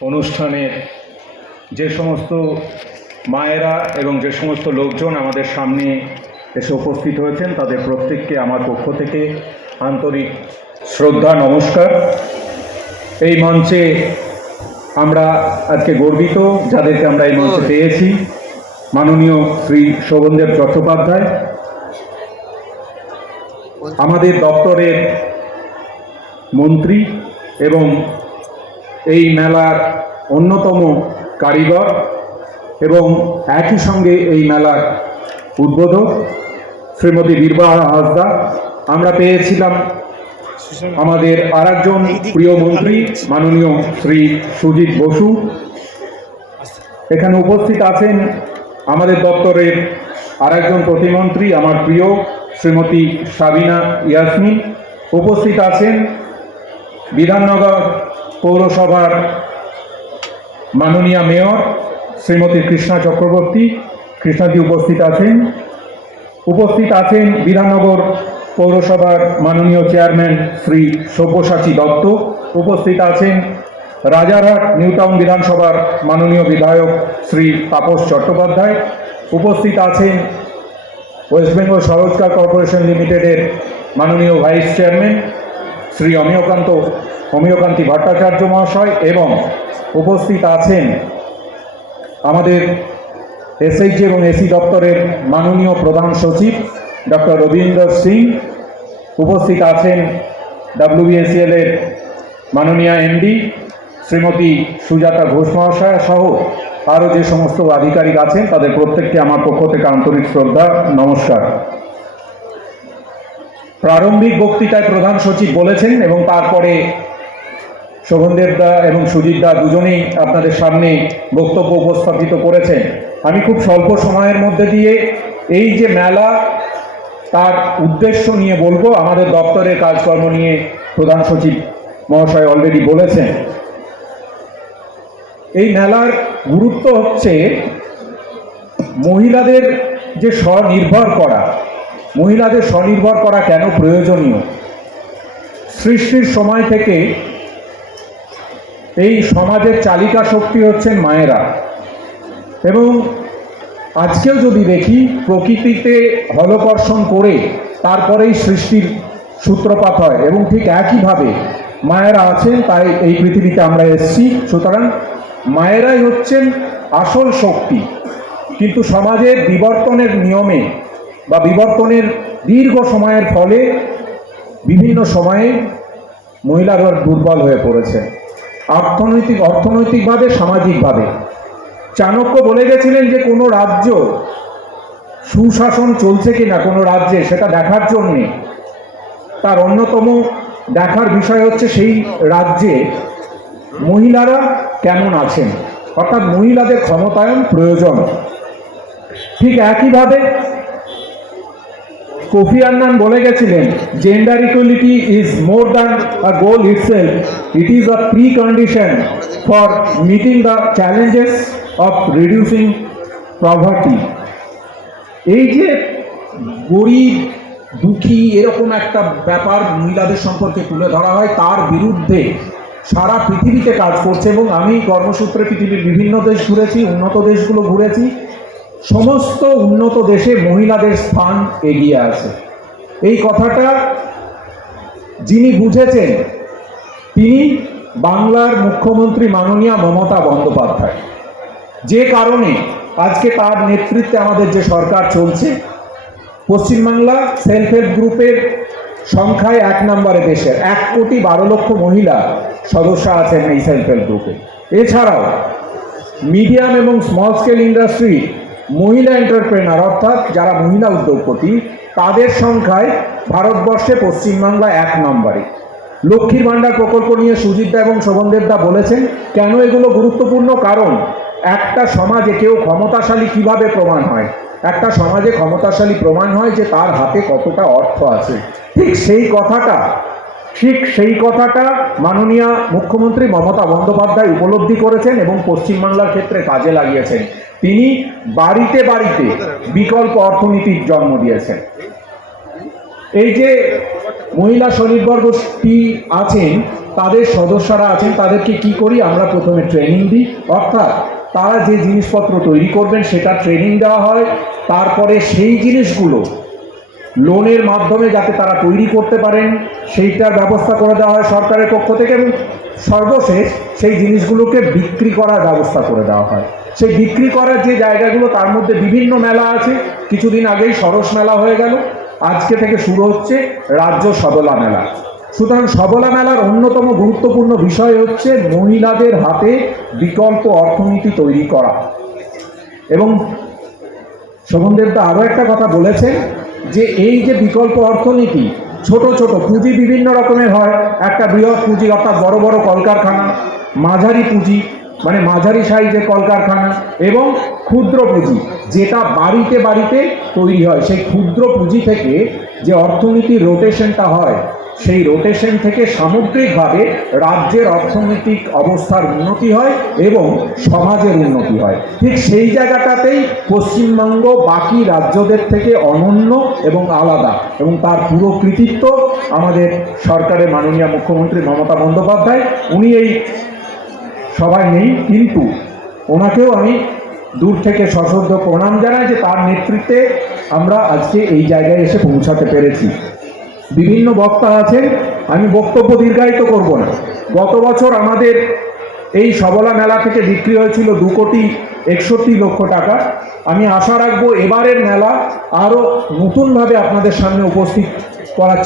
অনুষ্ঠানের যে সমস্ত মায়েরা এবং যে সমস্ত লোকজন আমাদের সামনে এসে উপস্থিত হয়েছেন তাদের প্রত্যেককে আমার পক্ষ থেকে আন্তরিক শ্রদ্ধা নমস্কার। এই মঞ্চে আমরা আজকে গর্বিত যাদেরকে আমরা এই মঞ্চে পেয়েছি। মাননীয় শ্রী শোভনদেব চট্টোপাধ্যায়, আমাদের দপ্তরের মন্ত্রী এবং এই মেলার অন্যতম কারিগর এবং একই সঙ্গে এই মেলার উদ্বোধক শ্রীমতী বীরবাহা হাসদা। আমরা পেয়েছিলাম আমাদের আরেকজন প্রিয় মন্ত্রী মাননীয় শ্রী সুজিত বসু। এখানে উপস্থিত আছেন আমাদের দপ্তরের আরেকজন প্রতিমন্ত্রী আমার প্রিয় শ্রীমতী সাবিনা ইয়াসমিন। উপস্থিত আছেন বিধাননগর পৌরসভার মাননীয় মেয়র শ্রীমতী কৃষ্ণা চক্রবর্তী, কৃষ্ণাজি উপস্থিত আছেন। উপস্থিত আছেন বিধাননগর পৌরসভার মাননীয় চেয়ারম্যান শ্রী সব্যসাচী দত্ত। উপস্থিত আছেন রাজারহাট নিউ টাউন বিধানসভার মাননীয় বিধায়ক শ্রী তাপস চট্টোপাধ্যায়। উপস্থিত আছেন ওয়েস্ট বেঙ্গল সরোজগার কর্পোরেশন লিমিটেডের মাননীয় ভাইস চেয়ারম্যান শ্রী অমিয়কান্তি ভট্টাচার্য মহাশয় এবং উপস্থিত আছেন আমাদের এসএইচজি এবং এসি দপ্তরের মাননীয় প্রধান সচিব ডক্টর রবীন্দ্র সিং। উপস্থিত আছেন WBSL এর মাননীয় এমডি শ্রীমতী সুজাতা ঘোষ মহাশয় সহ আরও যে সমস্ত আধিকারিক আছেন তাদের প্রত্যেককে আমার পক্ষ থেকে আন্তরিক শ্রদ্ধা নমস্কার। প্রারম্ভিক বক্তৃতায় প্রধান সচিব বলেছেন এবং তারপরে শোভনদেব দা এবং সুজিত দা দুজনেই আপনাদের সামনে বক্তব্য উপস্থাপিত করেছেন। আমি খুব স্বল্প সময়ের মধ্যে দিয়ে এই যে মেলা তার উদ্দেশ্য নিয়ে বলবো। আমাদের দপ্তরের কাজকর্ম নিয়ে প্রধান সচিব মহাশয় অলরেডি বলেছেন। এই মেলার গুরুত্ব হচ্ছে মহিলাদের যে স্বনির্ভর করা কেন প্রয়োজনীয়। সৃষ্টির সময় থেকে এই সমাজের চালিকা শক্তি হচ্ছেন মায়েরা এবং আজকেও যদি দেখি প্রকৃতিতে হলকর্ষণ করে তারপরেই সৃষ্টির সূত্রপাত হয় এবং ঠিক একইভাবে মায়েরা আছেন, তাই এই পৃথিবীতে আমরা এসেছি। সুতরাং মায়েরাই হচ্ছেন আসল শক্তি। কিন্তু সমাজের বিবর্তনের নিয়মে বা বিবর্তনের দীর্ঘ সময়ের ফলে বিভিন্ন সময়ে মহিলারা দুর্বল হয়ে পড়েছে, অর্থনৈতিকভাবে সামাজিকভাবে। চাণক্য বলে গেছিলেন যে কোনো রাজ্য সুশাসন চলছে কিনা কোনো রাজ্যে সেটা দেখার জন্যে তার অন্যতম দেখার বিষয় হচ্ছে সেই রাজ্যে মহিলারা কেমন আছেন, অর্থাৎ মহিলাদের ক্ষমতায়ন প্রয়োজন। ঠিক একইভাবে কোফি আন্নান বলে গেছিলেন gender equality is more than a goal itself, it is a pre condition for meeting the challenges of reducing poverty. এই যে গরিব দুঃখী এরকম একটা ব্যাপার মহিলাদের সম্পর্কে তুলে ধরা হয়, তার বিরুদ্ধে সারা পৃথিবীতে কাজ করছে। এবং আমি কর্মসূত্রে পৃথিবীর বিভিন্ন দেশ ঘুরেছি, উন্নত দেশগুলো ঘুরেছি। সমস্ত উন্নত দেশে মহিলাদের স্থান এগিয়ে আছে। এই কথাটা যিনি বুঝেছেন তিনি বাংলার মুখ্যমন্ত্রী মাননীয়া মমতা বন্দ্যোপাধ্যায়। যে কারণে আজকে তার নেতৃত্বে আমাদের যে সরকার চলছে, পশ্চিমবাংলা সেলফ হেল্প গ্রুপের সংখ্যায় 1 নম্বরে দেশের। 1,12,00,000 মহিলা সদস্য আছেন এই সেলফ হেল্প গ্রুপে। এছাড়াও মিডিয়াম এবং স্মল স্কেল ইন্ডাস্ট্রি মহিলা এন্টারপ্রেনার অর্থাৎ যারা মহিলা উদ্যোগপতি তাদের সংখ্যায় ভারতবর্ষে পশ্চিমবাংলা 1 নম্বরে। লক্ষ্মীর ভাণ্ডার প্রকল্প নিয়ে সুজিতদা এবং শোভনদেবদা বলেছেন কেন এগুলো গুরুত্বপূর্ণ। কারণ একটা সমাজে কেউ ক্ষমতাশালী কিভাবে প্রমাণ হয়, একটা সমাজে ক্ষমতাশালী প্রমাণ হয় যে তার হাতে কতটা অর্থ আছে। ঠিক সেই কথাটা মাননীয় মুখ্যমন্ত্রী মমতা বন্দ্যোপাধ্যায় উপলব্ধি করেছেন এবং পশ্চিমবাংলার ক্ষেত্রে কাজে লাগিয়েছেন। তিনি বাড়িতে বাড়িতে বিকল্প অর্থনীতির জন্ম দিয়েছেন। এই যে মহিলা স্বনির্ভর গোষ্ঠী আছেন তাদের সদস্যরা আছেন তাদেরকে কি করি আমরা প্রথমে ট্রেনিং দিই, অর্থাৎ তারা যে জিনিসপত্র তৈরি করবেন সেটা ট্রেনিং দেওয়া হয়। তারপরে সেই জিনিসগুলো লোনের মাধ্যমে যাতে তারা তৈরি করতে পারেন সেইটার ব্যবস্থা করে দেওয়া হয় সরকারের পক্ষ থেকে, এবং সর্বশেষ সেই জিনিসগুলোকে বিক্রি করার ব্যবস্থা করে দেওয়া হয়। সেই বিক্রি করার যে জায়গাগুলো তার মধ্যে বিভিন্ন মেলা আছে। কিছুদিন আগেই সরস মেলা হয়ে গেল, আজকে থেকে শুরু হচ্ছে রাজ্য সবলা মেলা। সুতরাং সবলা মেলার অন্যতম গুরুত্বপূর্ণ বিষয় হচ্ছে মহিলাদের হাতে বিকল্প অর্থনীতি তৈরি করা। এবং শোভনদেবদা আরও একটা কথা বলেছেন যে এই যে বিকল্প অর্থনীতি, ছোট ছোট পুঁজি বিভিন্ন রকমের হয়, একটা বৃহৎ পুঁজি অর্থাৎ বড় বড় কলকারখানা, মাঝারি পুঁজি মানে মাঝারি সাইজের কলকারখানা, এবং ক্ষুদ্র পুঁজি যেটা বাড়িতে বাড়িতে তৈরি হয়। সেই ক্ষুদ্র পুঁজি থেকে যে অর্থনীতির রোটেশনটা হয়, সেই রোটেশন থেকে সামগ্রিকভাবে রাজ্যের অর্থনৈতিক অবস্থার উন্নতি হয় এবং সমাজের উন্নতি হয়। ঠিক সেই জায়গাটাতেই পশ্চিমবঙ্গ বাকি রাজ্যদের থেকে অনন্য এবং আলাদা, এবং তার পুরো কৃতিত্ব আমাদের সরকারের মাননীয় মুখ্যমন্ত্রী মমতা বন্দ্যোপাধ্যায়। উনি এই সবাই নেই, কিন্তু ওনাকেও আমি দূর থেকে সশ্রদ্ধ প্রণাম জানাই যে তার নেতৃত্বে আমরা আজকে এই জায়গায় এসে পৌঁছাতে পেরেছি। বিভিন্ন বক্তা আছেন, আমি বক্তব্য দীর্ঘায়িত করব না। গত বছর আমাদের এই সবলা মেলা থেকে বিক্রি হয়েছিল 2,61,00,000 টাকা। আমি আশা রাখবো এবারের মেলা আরও নতুনভাবে আপনাদের সামনে উপস্থাপনা করার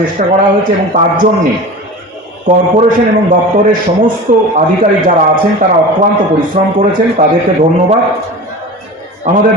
চেষ্টা করা হয়েছে, এবং তার জন্যে কর্পোরেশন এবং দপ্তরের সমস্ত আধিকারিক যারা আছেন তারা অক্লান্ত পরিশ্রম করেছেন, তাদেরকে ধন্যবাদ। আমাদের